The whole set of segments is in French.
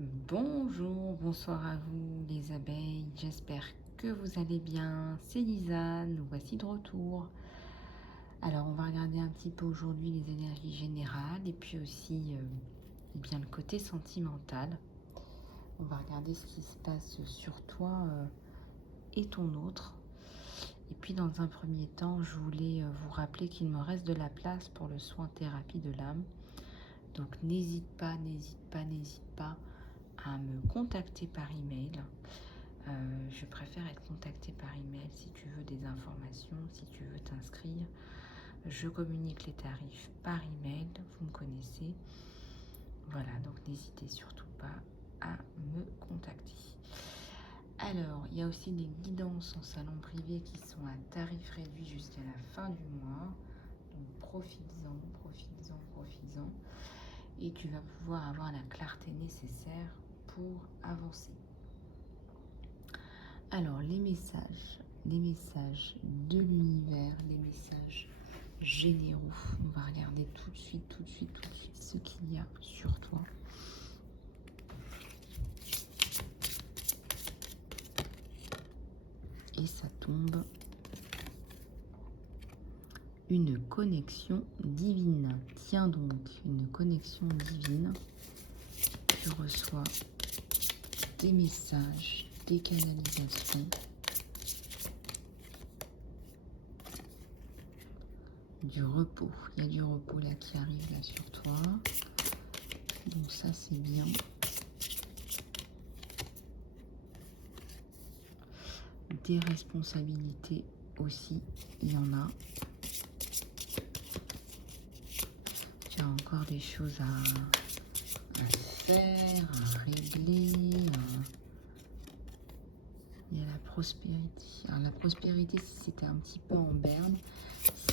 Bonjour, bonsoir à vous les abeilles, j'espère que vous allez bien. C'est Lisa, nous voici de retour. Alors on va regarder un petit peu aujourd'hui les énergies générales et puis aussi bien le côté sentimental. On va regarder ce qui se passe sur toi et ton autre. Et puis dans un premier temps, je voulais vous rappeler qu'il me reste de la place pour le soin thérapie de l'âme. Donc n'hésite pas à me contacter par email. Je préfère être contactée par email si tu veux des informations, si tu veux t'inscrire. Je communique les tarifs par email, vous me connaissez. Voilà, donc n'hésitez surtout pas à me contacter. Alors, il y a aussi des guidances en salon privé qui sont à tarif réduit jusqu'à la fin du mois. Donc profites-en. Et tu vas pouvoir avoir la clarté nécessaire pour avancer. Alors, les messages de l'univers, les messages généraux. On va regarder tout de suite ce qu'il y a sur toi. Et ça tombe. Une connexion divine. Tiens donc, une connexion divine. Tu reçois des messages, des canalisations. Du repos. Il y a du repos là qui arrive là sur toi. Donc ça c'est bien. Des responsabilités aussi, il y en a. Tu as encore des choses à faire, à régler. Il y a la prospérité. Alors la prospérité, si c'était un petit peu en berne,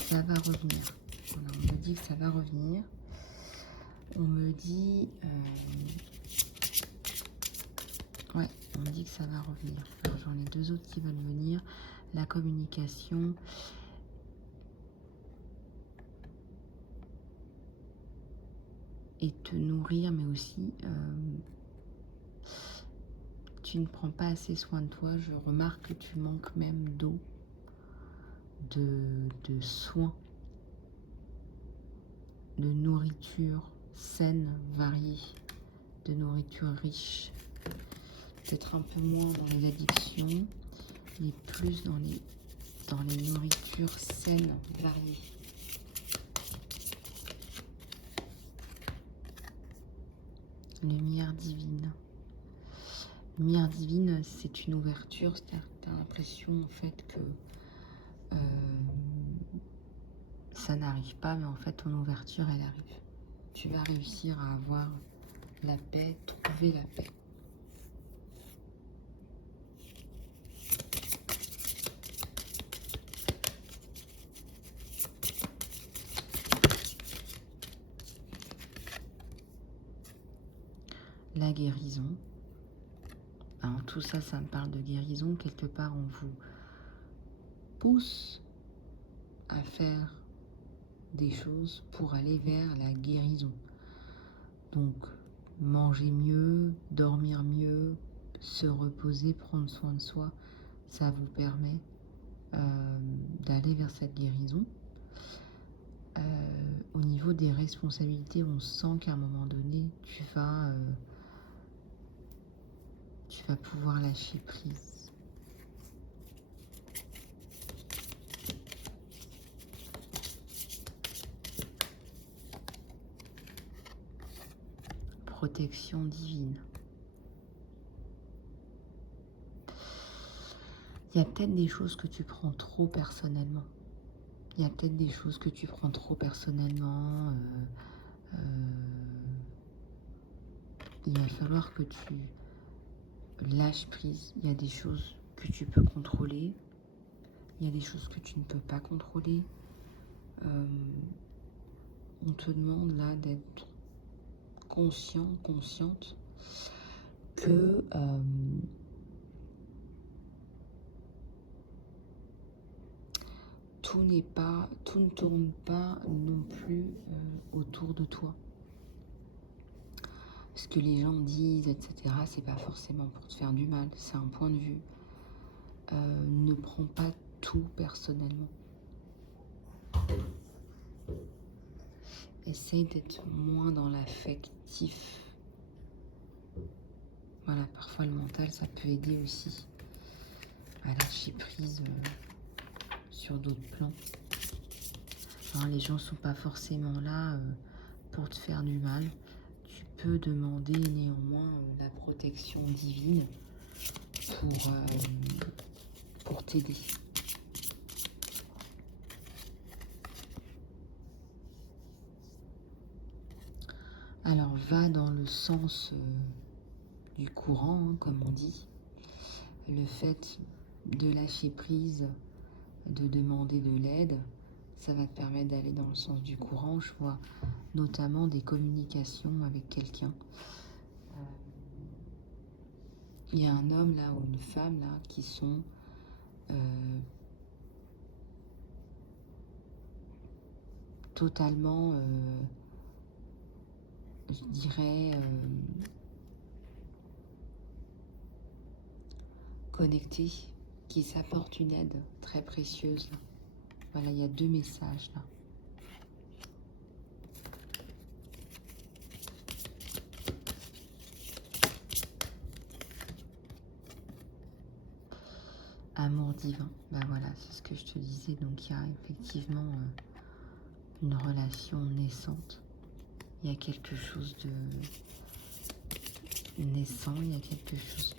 ça va revenir. Voilà, on me dit que ça va revenir. On me dit... ouais, on me dit que ça va revenir. Alors j'en ai deux autres qui veulent venir. La communication. Et te nourrir, mais aussi... tu ne prends pas assez soin de toi. Je remarque que tu manques même d'eau, de soins, de nourriture saine, variée, de nourriture riche. Peut-être un peu moins dans les addictions, mais plus dans les nourritures saines, variées. Lumière divine. Lumière divine, c'est une ouverture, c'est-à-dire que tu as l'impression en fait que ça n'arrive pas, mais en fait ton ouverture elle arrive. Tu vas réussir à avoir la paix, trouver la paix. La guérison. Alors, tout ça, ça me parle de guérison. Quelque part, on vous pousse à faire des choses pour aller vers la guérison. Donc, manger mieux, dormir mieux, se reposer, prendre soin de soi, ça vous permet d'aller vers cette guérison. Au niveau des responsabilités, on sent qu'à un moment donné, tu vas pouvoir lâcher prise. Protection divine. Il y a peut-être des choses que tu prends trop personnellement. Il y a peut-être des choses que tu prends trop personnellement. Il va falloir que tu lâches prise. Il y a des choses que tu peux contrôler. Il y a des choses que tu ne peux pas contrôler. On te demande là d'être conscient, consciente que tout ne tourne pas non plus autour de toi. ce que les gens disent, etc., c'est pas forcément pour te faire du mal, c'est un point de vue. Ne prends pas tout personnellement. Essaye d'être moins dans l'affectif. Voilà, parfois le mental, ça peut aider aussi à lâcher prise sur d'autres plans. Alors, les gens ne sont pas forcément là pour te faire du mal. Tu peux demander néanmoins la protection divine pour t'aider. Alors, va dans le sens du courant, hein, comme on dit. Le fait de lâcher prise, de demander de l'aide, ça va te permettre d'aller dans le sens du courant. Je vois notamment des communications avec quelqu'un. Il y a un homme là ou une femme là qui sont totalement, je dirais, connectés, qui s'apportent une aide très précieuse. Là. Voilà, il y a 2 messages là. Amour divin, ben voilà, c'est ce que je te disais. Donc il y a effectivement une relation naissante. Il y a quelque chose de naissant, il y a quelque chose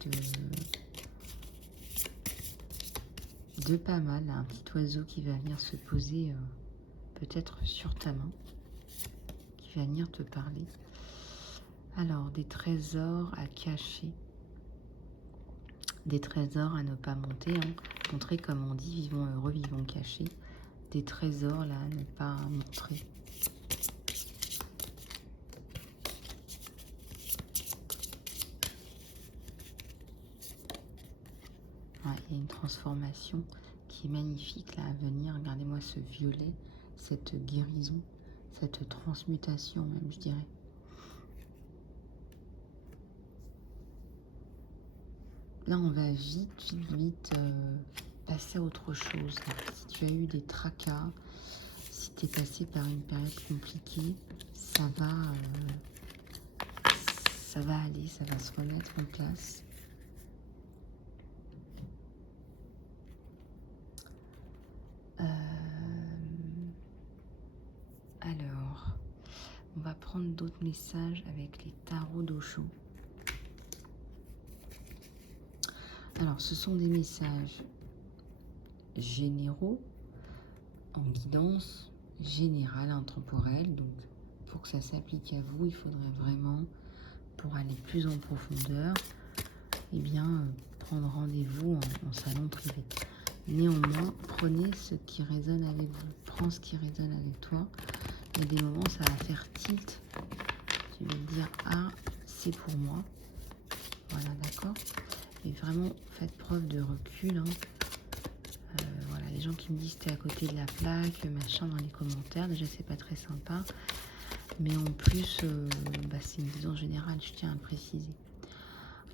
de pas mal. Un petit oiseau qui va venir se poser peut-être sur ta main, qui va venir te parler. Alors, des trésors à cacher. Des trésors à ne pas monter, hein. Montrer, comme on dit, vivons heureux, vivons cachés. Des trésors là à ne pas montrer. Ouais, il y a une transformation qui est magnifique là à venir. Regardez-moi ce violet, cette guérison, cette transmutation même, je dirais. Là, on va vite passer à autre chose. Si tu as eu des tracas, si tu es passé par une période compliquée, ça va aller, ça va se remettre en place. Alors, on va prendre d'autres messages avec les tarots d'Osho. Alors, ce sont des messages généraux, en guidance générale, intemporelle. Donc, pour que ça s'applique à vous, il faudrait vraiment, pour aller plus en profondeur, eh bien, prendre rendez-vous en salon privé. Néanmoins, prenez ce qui résonne avec vous. Prends ce qui résonne avec toi. Il y a des moments, ça va faire tilt. Tu vas te dire, ah, c'est pour moi. Voilà, d'accord. Et vraiment, faites preuve de recul. Hein. Voilà, les gens qui me disent t'es à côté de la plaque, machin, dans les commentaires, déjà c'est pas très sympa. Mais en plus, c'est une guidance générale, je tiens à le préciser.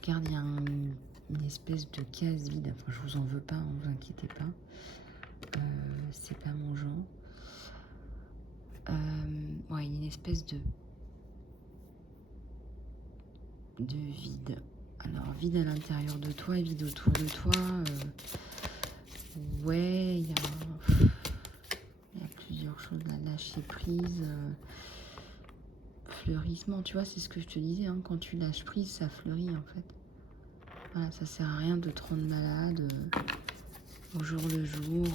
Regarde, il y a une espèce de case vide. Enfin, je vous en veux pas, ne vous inquiétez pas. C'est pas mon genre. Ouais, une espèce de vide. Alors, vide à l'intérieur de toi et vide autour de toi. Ouais, il y a plusieurs choses là. Lâcher prise, fleurissement. Tu vois, c'est ce que je te disais. Hein, quand tu lâches prise, ça fleurit en fait. Voilà, ça sert à rien de te rendre malade au jour le jour.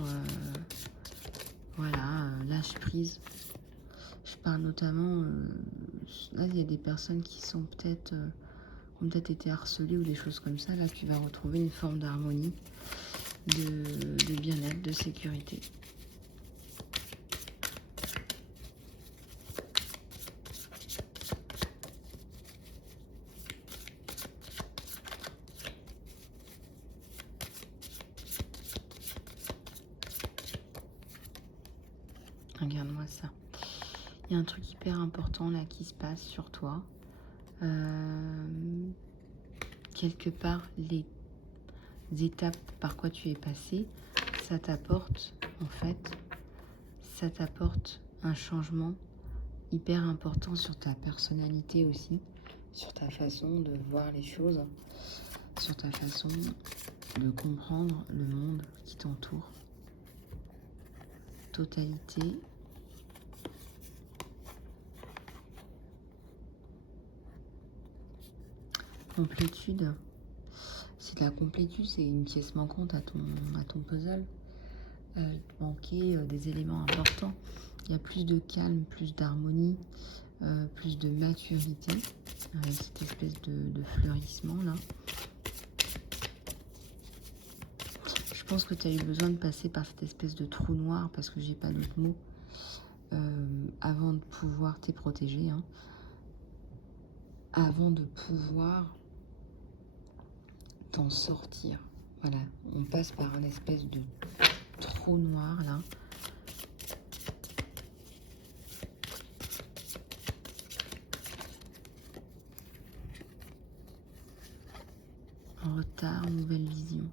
Voilà, lâche prise. Je parle notamment, là il y a des personnes qui sont peut-être, ont peut-être été harcelées ou des choses comme ça. Là tu vas retrouver une forme d'harmonie, de bien-être, de sécurité. Regarde-moi ça. Il y a un truc hyper important là qui se passe sur toi. Quelque part, les étapes par quoi tu es passé, ça t'apporte, en fait, ça t'apporte un changement hyper important sur ta personnalité aussi, sur ta façon de voir les choses, sur ta façon de comprendre le monde qui t'entoure. Totalité. Complétude. C'est de la complétude, c'est une pièce manquante à ton puzzle. Il te manquait des éléments importants. Il y a plus de calme, plus d'harmonie, plus de maturité, avec cette espèce de fleurissement là. Je pense que tu as eu besoin de passer par cette espèce de trou noir, parce que j'ai pas d'autre mot, avant de pouvoir t'es protéger, hein, avant de pouvoir t'en sortir. Voilà, on passe par une espèce de trou noir là. En retard, nouvelle vision.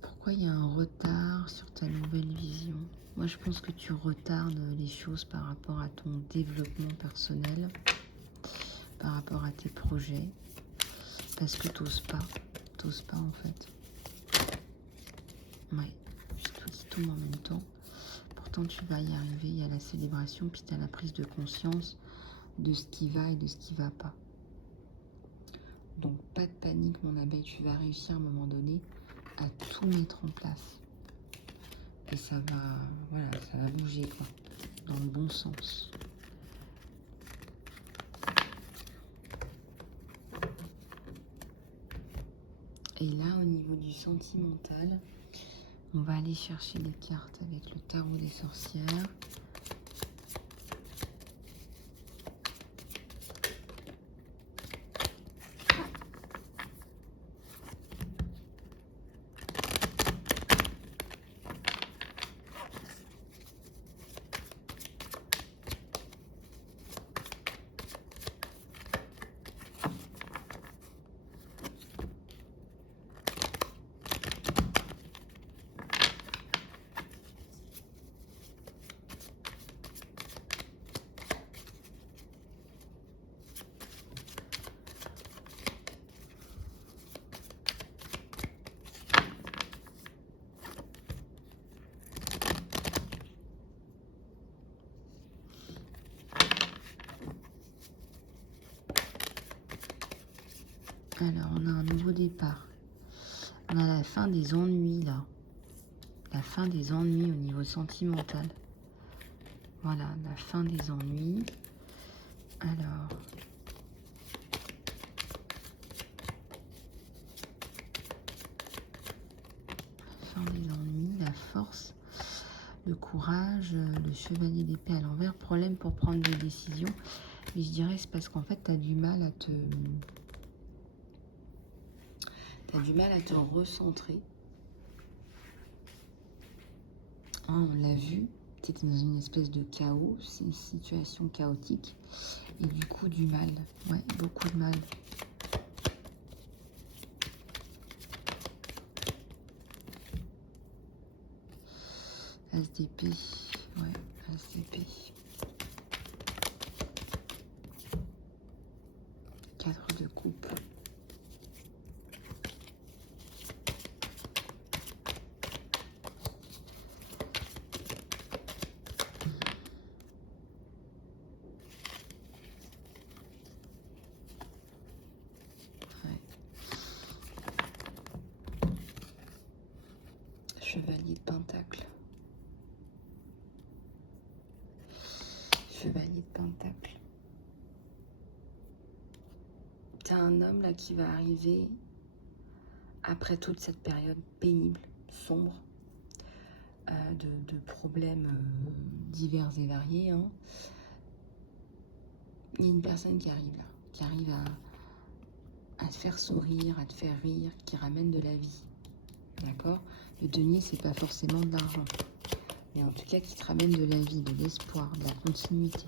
Pourquoi il y a un retard sur ta nouvelle vision? Moi, je pense que tu retardes les choses par rapport à ton développement personnel, par rapport à tes projets, parce que t'oses pas en fait. Ouais, j'ai tout qui tombe en même temps. Pourtant, tu vas y arriver. Il y a la célébration, puis tu as la prise de conscience de ce qui va et de ce qui va pas. Donc, pas de panique, mon abeille. Tu vas réussir à un moment donné à tout mettre en place. Et ça va, voilà, ça va bouger, quoi, dans le bon sens. Et là, au niveau du sentimental, on va aller chercher des cartes avec le tarot des sorcières. Alors, on a un nouveau départ. On a la fin des ennuis, là. La fin des ennuis au niveau sentimental. Voilà, la fin des ennuis. Alors, la fin des ennuis, la force, le courage, le chevalier d'épée à l'envers. Problème pour prendre des décisions. Mais je dirais c'est parce qu'en fait, tu as du mal à te... Tu as du mal à te recentrer. Hein, on l'a vu, tu étais dans une espèce de chaos, c'est une situation chaotique. Et du coup, du mal. Ouais, beaucoup de mal. As d'épée. Ouais, as d'épée. 4 de coupe. Chevalier de Pentacle. Chevalier de Pentacle. T'as un homme là qui va arriver après toute cette période pénible, sombre, de problèmes divers et variés. Hein. Il y a une personne qui arrive là, qui arrive à te faire sourire, à te faire rire, qui ramène de la vie. D'accord? Le denier, c'est pas forcément de l'argent. Mais en tout cas, qui te ramène de la vie, de l'espoir, de la continuité.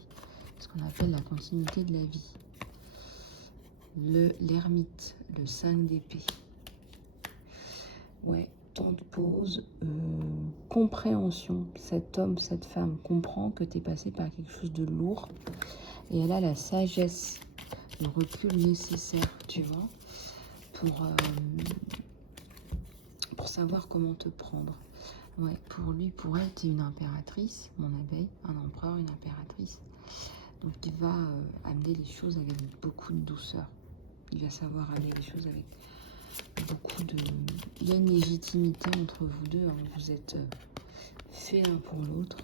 ce qu'on appelle la continuité de la vie. L'ermite, le 5 d'épée. Ouais, temps de pause, compréhension. Cet homme, cette femme comprend que tu es passé par quelque chose de lourd et elle a la sagesse, le recul nécessaire, tu vois, pour savoir comment te prendre. Ouais, pour lui, pour elle, tu es une impératrice, mon abeille, un empereur, une impératrice. Donc il va amener les choses avec beaucoup de douceur. Il va savoir amener les choses avec beaucoup de... Il y a une légitimité entre vous deux, hein. Vous êtes faits l'un pour l'autre.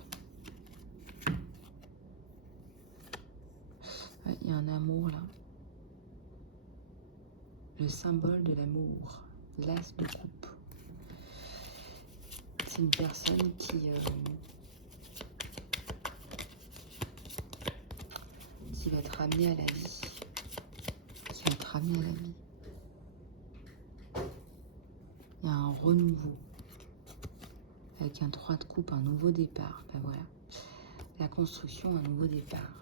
Ouais, il y a un amour là. Le symbole de l'amour, l'as de coupe. C'est une personne qui va te ramener à la vie. Qui va te ramener à la vie. Il y a un renouveau. Avec un 3 de coupe, un nouveau départ. Ben voilà. La construction, un nouveau départ.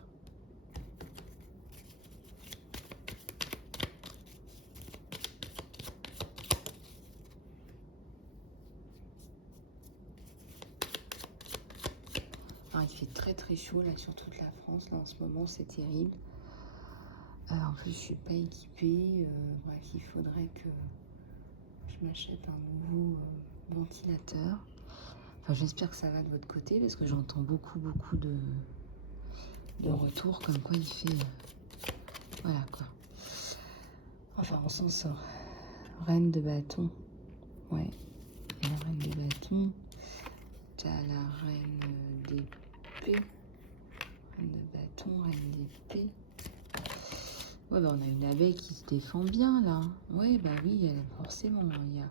Alors, il fait très très chaud là sur toute la France. Là en ce moment, c'est terrible. En plus, je suis pas équipée. Bref, il faudrait que je m'achète un nouveau ventilateur. Enfin, j'espère que ça va de votre côté parce que j'entends beaucoup de retours comme quoi il fait... voilà quoi. Enfin, on s'en sort. Reine de bâton. Ouais. Et la reine de bâton. T'as la reine d'épée. Reine de bâton, reine d'épée. Ouais, bah on a une abeille qui se défend bien là. Ouais, bah oui, forcément, il y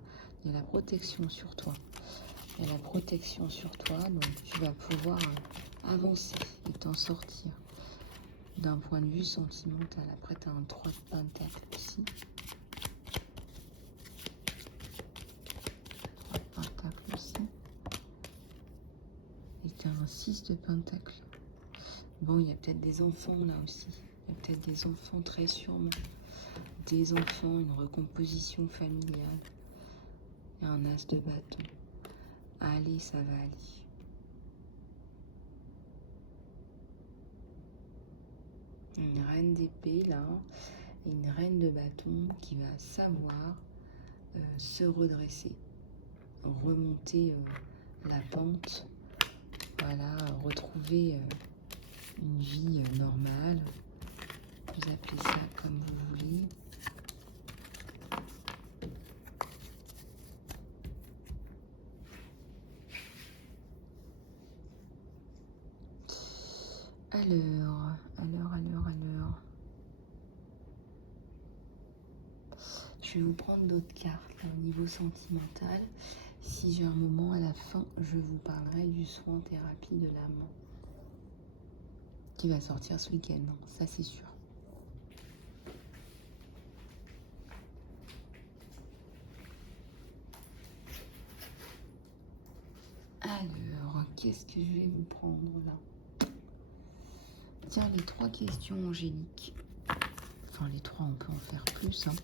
a la protection sur toi. Il y a la protection sur toi, donc tu vas pouvoir avancer et t'en sortir. D'un point de vue sentimental. Après, tu as un 3 de pentacle aussi. 3 de pentacle aussi. Et tu as un 6 de pentacle. Bon, il y a peut-être des enfants là aussi. Il y a peut-être des enfants très sûrement. Des enfants, une recomposition familiale. Et un as de bâton. Allez, ça va aller. Une reine d'épée là. Et une reine de bâton qui va savoir se redresser. Remonter la pente. Voilà, retrouver une vie normale. Vous appelez ça comme vous voulez. Alors. Je vais vous prendre d'autres cartes là, au niveau sentimental. Si j'ai un moment à la fin, je vous parlerai du soin thérapie de l'âme qui va sortir ce week-end, ça c'est sûr. Alors, qu'est-ce que je vais vous prendre là? Tiens, les 3 questions angéliques. Enfin, les 3, on peut en faire plus. Hein.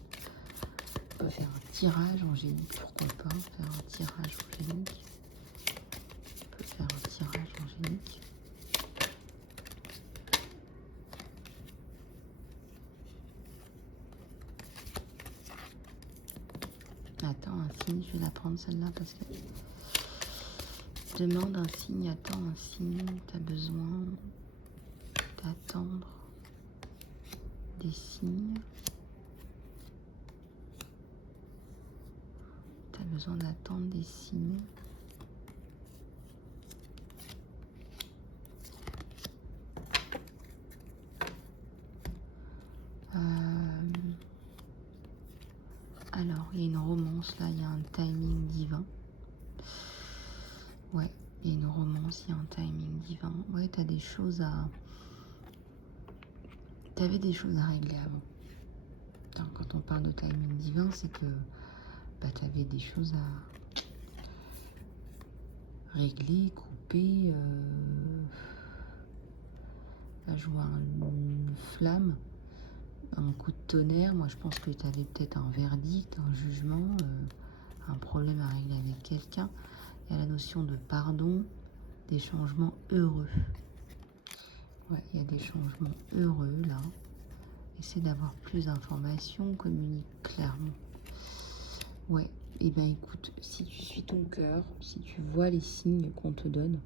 On peut faire un tirage angélique, pourquoi pas faire un tirage angélique. On peut faire un tirage angélique. Attends un signe, je vais la prendre celle-là parce que... Demande un signe, attends un signe, tu as besoin d'attendre des signes. Tu as besoin d'attendre des signes. Alors, il y a une romance là, il y a un timing divin. Ouais, il y a une romance, il y a un timing divin. Ouais, tu as des choses à... Tu avais des choses à régler avant. Alors, quand on parle de timing divin, c'est que bah, tu avais des choses à régler, couper, Là, je vois une flamme, un coup de tonnerre. Moi, je pense que tu avais peut-être un verdict, un jugement, un problème à régler avec quelqu'un. Il y a la notion de pardon, des changements heureux. Ouais, il y a des changements heureux là. Essaie d'avoir plus d'informations, communique clairement. Ouais, et ben écoute, si tu suis ton cœur, si tu vois les signes qu'on te donne,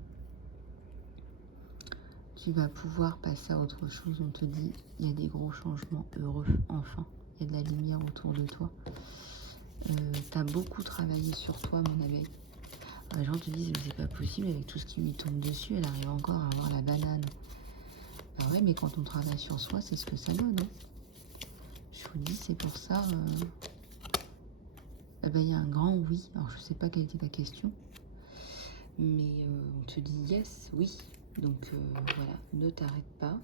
tu vas pouvoir passer à autre chose. On te dit, il y a des gros changements heureux, enfin. Il y a de la lumière autour de toi. Tu as beaucoup travaillé sur toi, mon abeille. Les gens te disent, mais c'est pas possible, avec tout ce qui lui tombe dessus, elle arrive encore à avoir la banane. Ah ouais, mais quand on travaille sur soi, c'est ce que ça donne. Hein. Je vous dis, c'est pour ça... eh ben, il y a un grand oui. Alors, je sais pas quelle était ta question. Mais on te dit yes, oui. Donc, voilà, ne t'arrête pas.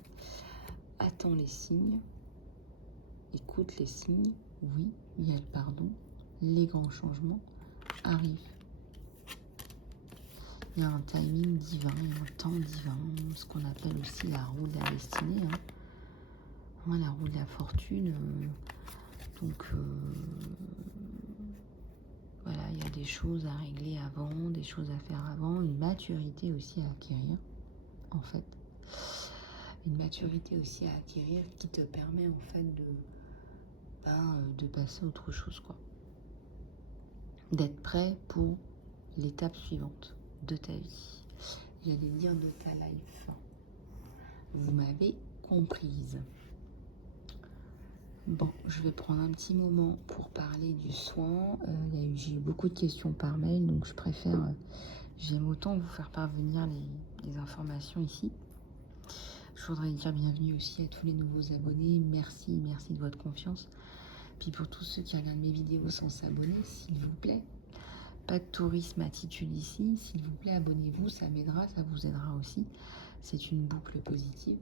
Attends les signes. Écoute les signes. Oui, il y a le pardon. Les grands changements arrivent. Il y a un timing divin, il y a un temps divin, ce qu'on appelle aussi la roue de la destinée. Hein. Moi, la roue de la fortune. Donc, voilà, il y a des choses à régler avant, des choses à faire avant, une maturité aussi à acquérir, en fait. Une maturité aussi à acquérir qui te permet, en fait, de passer à autre chose, quoi. D'être prêt pour l'étape suivante de ta vie. J'allais dire de ta life. Vous m'avez comprise. Bon, je vais prendre un petit moment pour parler du soin. J'ai eu beaucoup de questions par mail, donc je préfère, j'aime autant vous faire parvenir les informations ici. Je voudrais dire bienvenue aussi à tous les nouveaux abonnés. Merci de votre confiance. Puis pour tous ceux qui regardent mes vidéos sans s'abonner, s'il vous plaît, pas de tourisme attitude ici. S'il vous plaît, abonnez-vous, ça m'aidera, ça vous aidera aussi. C'est une boucle positive.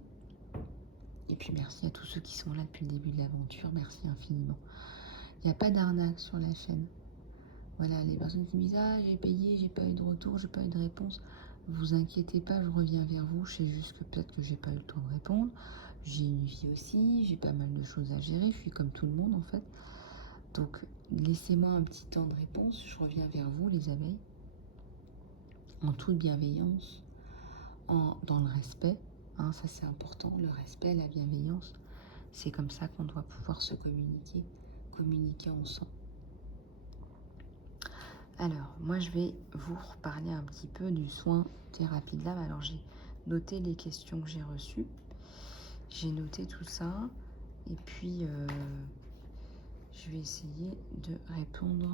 Et puis merci à tous ceux qui sont là depuis le début de l'aventure. Merci infiniment. Il n'y a pas d'arnaque sur la chaîne. Voilà, les personnes qui me disent « Ah, j'ai payé, j'ai pas eu de retour, j'ai pas eu de réponse », vous inquiétez pas, je reviens vers vous. Je sais juste que peut-être que j'ai pas eu le temps de répondre. J'ai une vie aussi, j'ai pas mal de choses à gérer. Je suis comme tout le monde en fait. Donc, laissez-moi un petit temps de réponse. Je reviens vers vous, les abeilles, en toute bienveillance, dans le respect. Hein, ça, c'est important. Le respect, la bienveillance. C'est comme ça qu'on doit pouvoir se communiquer ensemble. Alors, moi, je vais vous reparler un petit peu du soin thérapie de l'âme. Alors, j'ai noté les questions que j'ai reçues. J'ai noté tout ça. Et puis, je vais essayer de répondre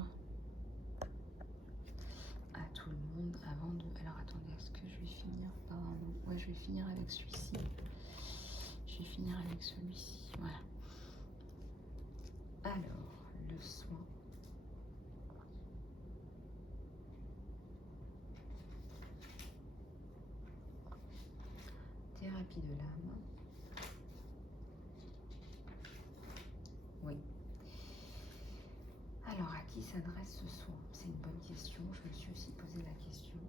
à tout le monde avant de... Alors, attendez, est-ce que je vais finir par... Ouais, je vais finir avec celui-ci. Je vais finir avec celui-ci. Voilà. Alors, le soin. Thérapie de l'âme. Oui. Alors, à qui s'adresse ce soin? C'est une bonne question. Je me suis aussi posé la question.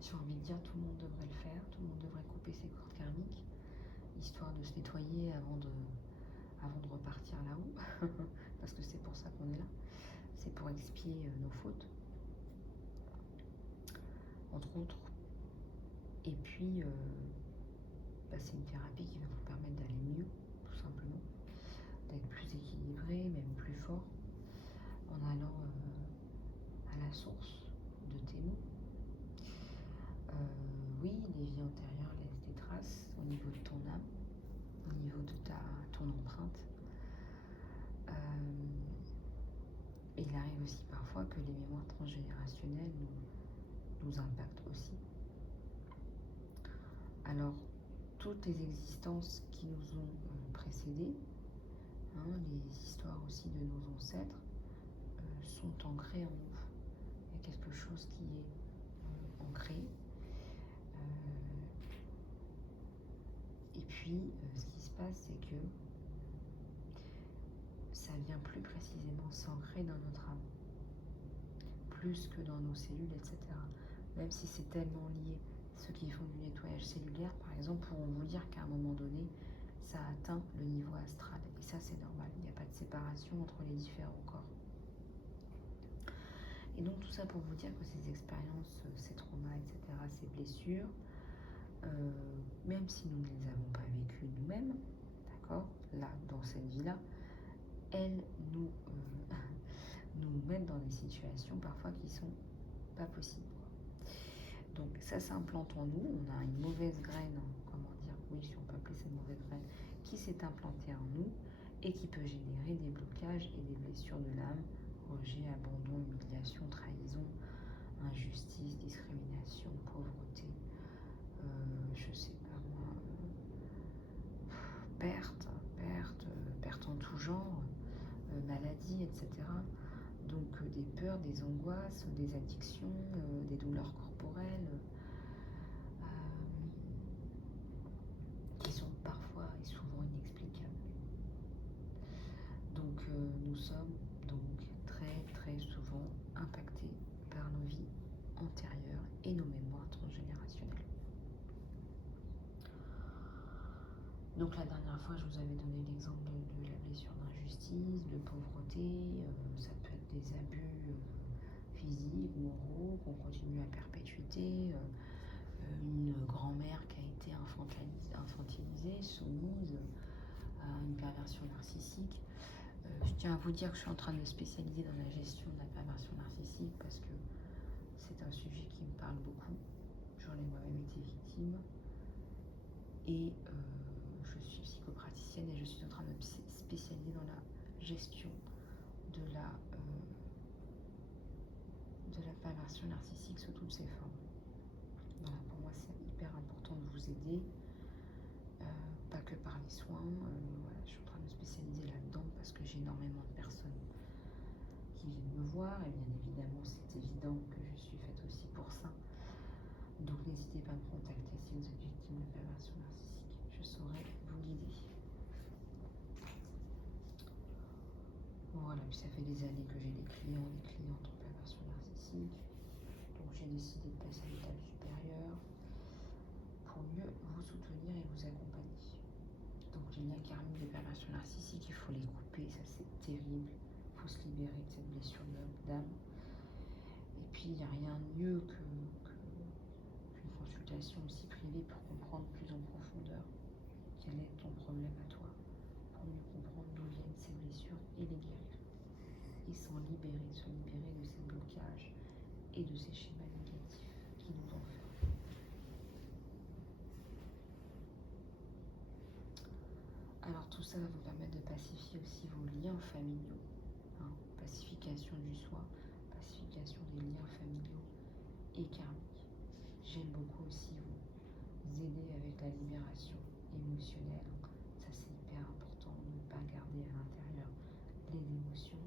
J'ai envie de dire, tout le monde devrait le faire. Tout le monde devrait couper ses cordes karmiques, histoire de se nettoyer avant de repartir là-haut. Parce que c'est pour ça qu'on est là. C'est pour expier nos fautes, entre autres. Et puis, c'est une thérapie qui va vous permettre d'aller mieux, tout simplement, d'être plus équilibré, même plus fort, en allant à la source de tes mots. Oui, les vies antérieures laissent des traces au niveau de ton âme, au niveau de ton empreinte. Et il arrive aussi parfois que les mémoires transgénérationnelles nous impactent aussi. Alors, toutes les existences qui nous ont précédées, hein, les histoires aussi de nos ancêtres, sont ancrées en nous. Il y a quelque chose qui est ancré. Et puis, ce qui se passe, c'est que ça vient plus précisément s'ancrer dans notre âme, plus que dans nos cellules, etc. Même si c'est tellement lié, Ceux qui font du nettoyage cellulaire, par exemple, pourront vous dire qu'à un moment donné, ça atteint le niveau astral. Et ça, c'est normal. Il n'y a pas de séparation entre les différents corps. Et donc, tout ça pour vous dire que ces expériences, ces traumas, etc., ces blessures, même si nous ne les avons pas vécues nous-mêmes, d'accord, là, dans cette vie-là, elles nous, nous mettent dans des situations parfois qui sont pas possibles. Donc ça s'implante en nous, on a une mauvaise graine, comment dire, oui, si on peut appeler ça une mauvaise graine, qui s'est implantée en nous et qui peut générer des blocages et des blessures de l'âme, rejet, abandon, humiliation, trahison, injustice, discrimination, pauvreté, je sais pas moi, perte en tout genre, maladie, etc. Donc des peurs, des angoisses, des addictions, des douleurs corporelles, qui sont parfois et souvent inexplicables. Donc nous sommes donc très souvent impactés par nos vies antérieures et nos mémoires transgénérationnelles. Donc la dernière fois, je vous avais donné l'exemple de la blessure d'injustice, de pauvreté, ça peut être des abus physiques, moraux, qu'on continue à perpétuer, une grand-mère qui a été infantilisée, soumise à une perversion narcissique. Je tiens à vous dire que je suis en train de me spécialiser dans la gestion de la perversion narcissique parce que c'est un sujet qui me parle beaucoup. J'en ai moi-même été victime. Et je suis psychopraticienne et je suis en train de me spécialiser dans la gestion de la perversion narcissique sous toutes ses formes. Voilà, pour moi c'est hyper important de vous aider, pas que par les soins. Voilà, je suis en train de me spécialiser là-dedans parce que j'ai énormément de personnes qui viennent me voir et bien évidemment c'est évident que je suis faite aussi pour ça. Donc n'hésitez pas à me contacter si vous êtes victime de perversion narcissique. Je saurai vous guider. Voilà, puis ça fait des années que j'ai des clientes en perversion narcissique. Donc j'ai décidé de passer à l'étape supérieure pour mieux vous soutenir et vous accompagner. Donc les liens karmiques de perversion narcissique, il faut les couper, ça c'est terrible. Il faut se libérer de cette blessure d'âme. Et puis il n'y a rien de mieux qu'une consultation aussi privée pour comprendre plus en profondeur quel est ton problème à toi, pour mieux comprendre d'où viennent ces blessures et les guérir. Et se libérer de ces blocages et de ces schémas négatifs qui nous enferment. Alors tout ça va vous permettre de pacifier aussi vos liens familiaux, pacification du soi, pacification des liens familiaux et karmiques. J'aime beaucoup aussi vous aider avec la libération émotionnelle. Ça c'est hyper important de ne pas garder à l'intérieur les émotions.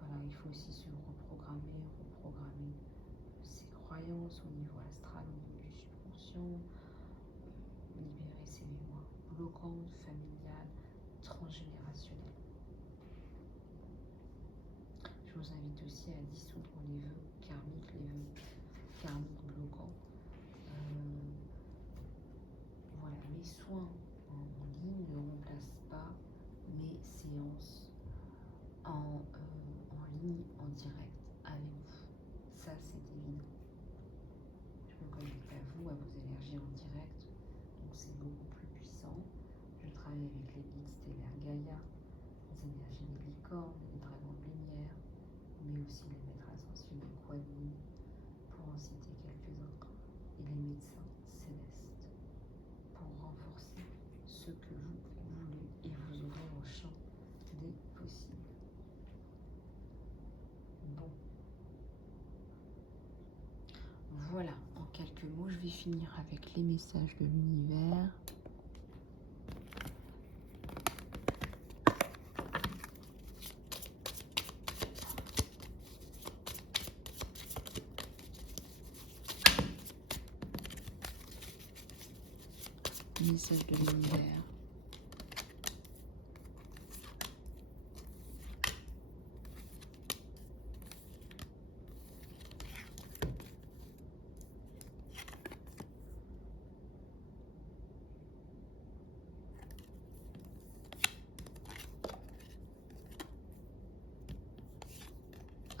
Voilà, il faut aussi se reprogrammer ses croyances au niveau astral, au niveau du subconscient, libérer ses mémoires bloquantes, familiales, transgénérationnelles. Je vous invite aussi à dissoudre les vœux karmiques, bloquants. Voilà, mes soins en ligne ne remplacent pas mes séances en ligne, en direct avec vous. Ça, c'est évident. Je me connecte à vous, à vos énergies en direct, donc c'est beaucoup plus puissant. Je travaille avec les guides stellaires Gaïa, les énergies des licornes, les dragons de lumière, mais aussi les maîtres ascensionnés Kuan Yin, pour en citer quelques-uns, et les médecins célestes, pour renforcer ce que vous voulez et vous ouvrir au champ des possibles. Bon. Voilà, en quelques mots, je vais finir avec les messages de l'univers. Message de l'univers.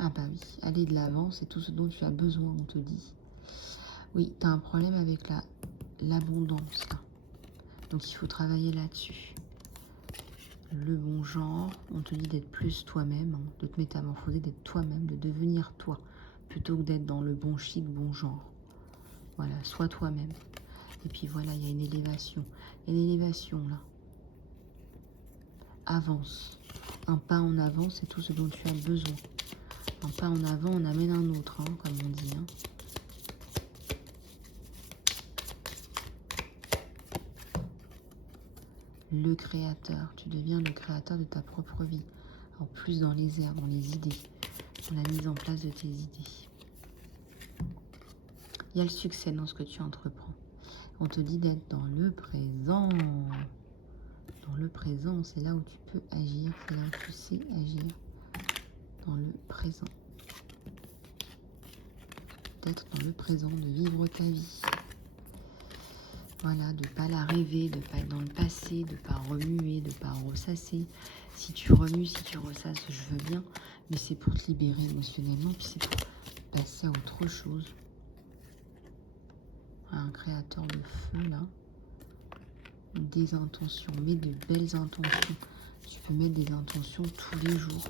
Ah bah oui, aller de l'avant, c'est tout ce dont tu as besoin, on te dit. Oui, tu as un problème avec l'abondance, là. Donc il faut travailler là-dessus. Le bon genre, on te dit d'être plus toi-même, hein, de te métamorphoser, d'être toi-même, de devenir toi, plutôt que d'être dans le bon chic, bon genre. Voilà, sois toi-même. Et puis voilà, il y a une élévation. Il y a une élévation là. Avance. Un pas en avant, c'est tout ce dont tu as besoin. Un pas en avant, on amène un autre, hein, comme on dit. Hein. Le créateur. Tu deviens le créateur de ta propre vie. En plus dans les airs, dans les idées. Dans la mise en place de tes idées. Il y a le succès dans ce que tu entreprends. On te dit d'être dans le présent. Dans le présent, c'est là où tu peux agir. C'est là où tu sais agir. Dans le présent. D'être dans le présent, de vivre ta vie. Voilà, de ne pas la rêver, de ne pas être dans le passé, de ne pas remuer, de ne pas ressasser. Si tu remues, si tu ressasses, je veux bien, mais c'est pour te libérer émotionnellement, puis c'est pour passer à autre chose. Un créateur de feu, là. Des intentions, mets de belles intentions. Tu peux mettre des intentions tous les jours.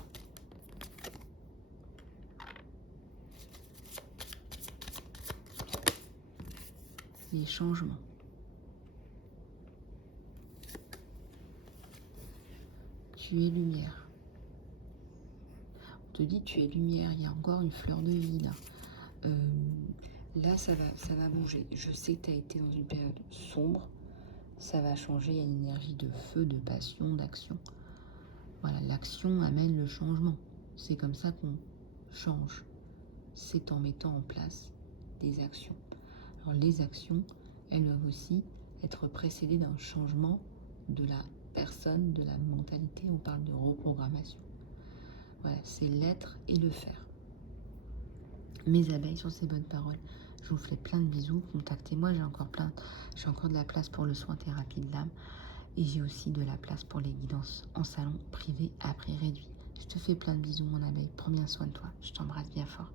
Les changements. Tu es lumière. On te dit tu es lumière, il y a encore une fleur de vie là. Là ça va bouger. Je sais que tu as été dans une période sombre. Ça va changer, il y a une énergie de feu, de passion, d'action. Voilà, l'action amène le changement. C'est comme ça qu'on change. C'est en mettant en place des actions. Alors les actions, elles doivent aussi être précédées d'un changement de la personne, de la mentalité. On parle de reprogrammation. Voilà, c'est l'être et le faire. Mes abeilles sur ces bonnes paroles. Je vous fais plein de bisous. Contactez-moi, j'ai encore de la place pour le soin thérapie de l'âme. Et j'ai aussi de la place pour les guidances en salon privé à prix réduit. Je te fais plein de bisous, mon abeille. Prends bien soin de toi. Je t'embrasse bien fort.